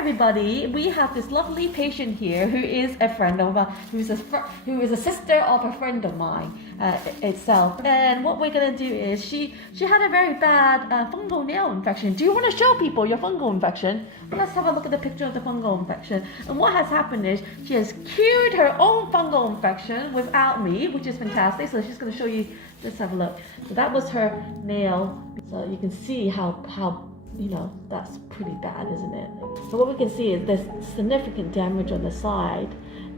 everybody, we have this lovely patient here who is a friend of who is a sister of a friend of mine itself. And what we're gonna do is she had a very bad fungal nail infection. Do you want to show people your fungal infection? Well, let's have a look at the picture of the fungal infection. And what has happened is she has cured her own fungal infection without me, which is fantastic. So she's gonna show you. Let's have a look. So that was her nail. So you can see how that's pretty bad, isn't it? So what we can see is there's significant damage on the side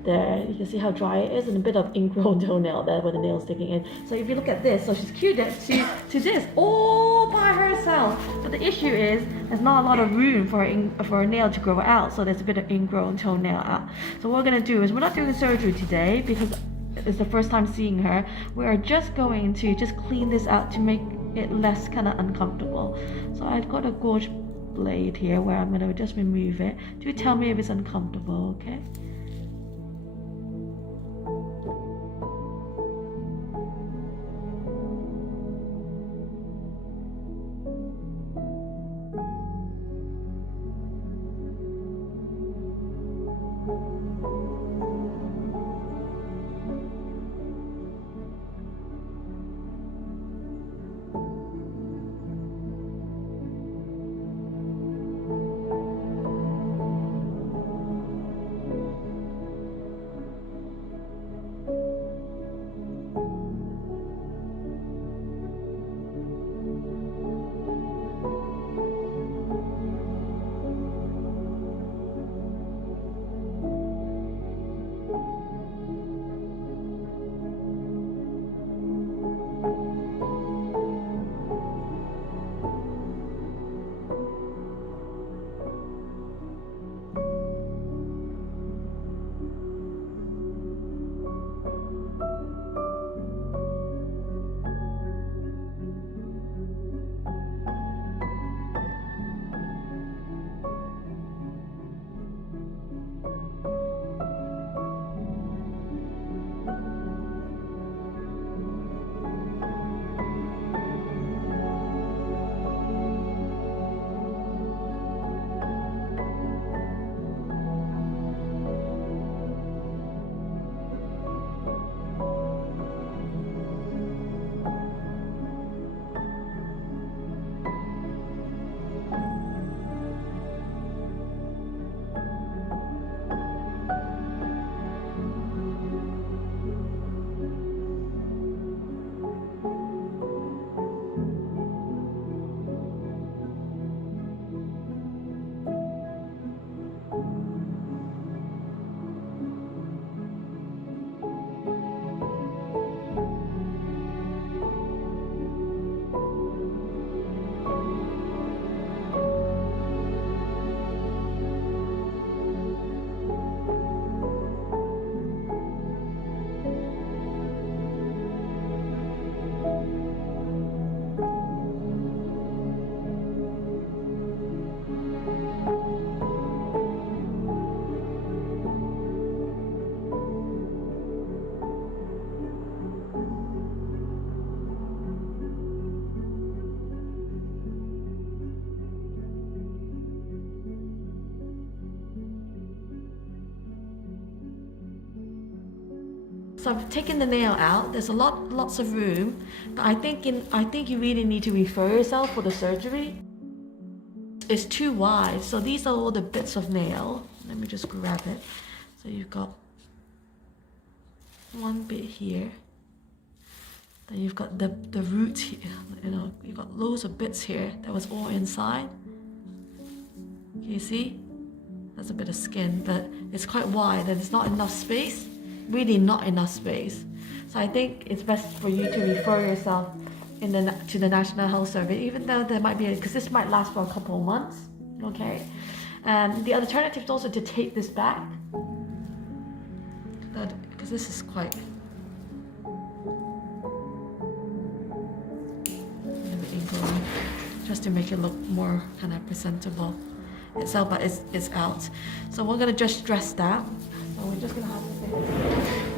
there. You can see how dry it is and a bit of ingrown toenail there where the nail's sticking in. So if you look at this, so she's cured it to this all by herself. But the issue is there's not a lot of room for a nail to grow out. So there's a bit of ingrown toenail out. So what we're gonna do is we're not doing surgery today because it's the first time seeing her. We are just going to clean this out to make it less kind of uncomfortable. So I've got a gauge blade here where I'm going to just remove it. Do tell me if it's uncomfortable, okay? So I've taken the nail out. There's lots of room, but I think you really need to refer yourself for the surgery. It's too wide. So these are all the bits of nail. Let me just grab it. So you've got one bit here. Then you've got the roots here. You've got loads of bits here that was all inside. Can you see? There's a bit of skin, but it's quite wide and it's not enough space. Really not enough space. So I think it's best for you to refer yourself to the National Health Service, even though there might be, because this might last for a couple of months, okay? The alternative is also to take this back, because this is quite, just to make it look more kind of presentable itself, but it's out. So we're gonna just dress that. So we're just gonna have to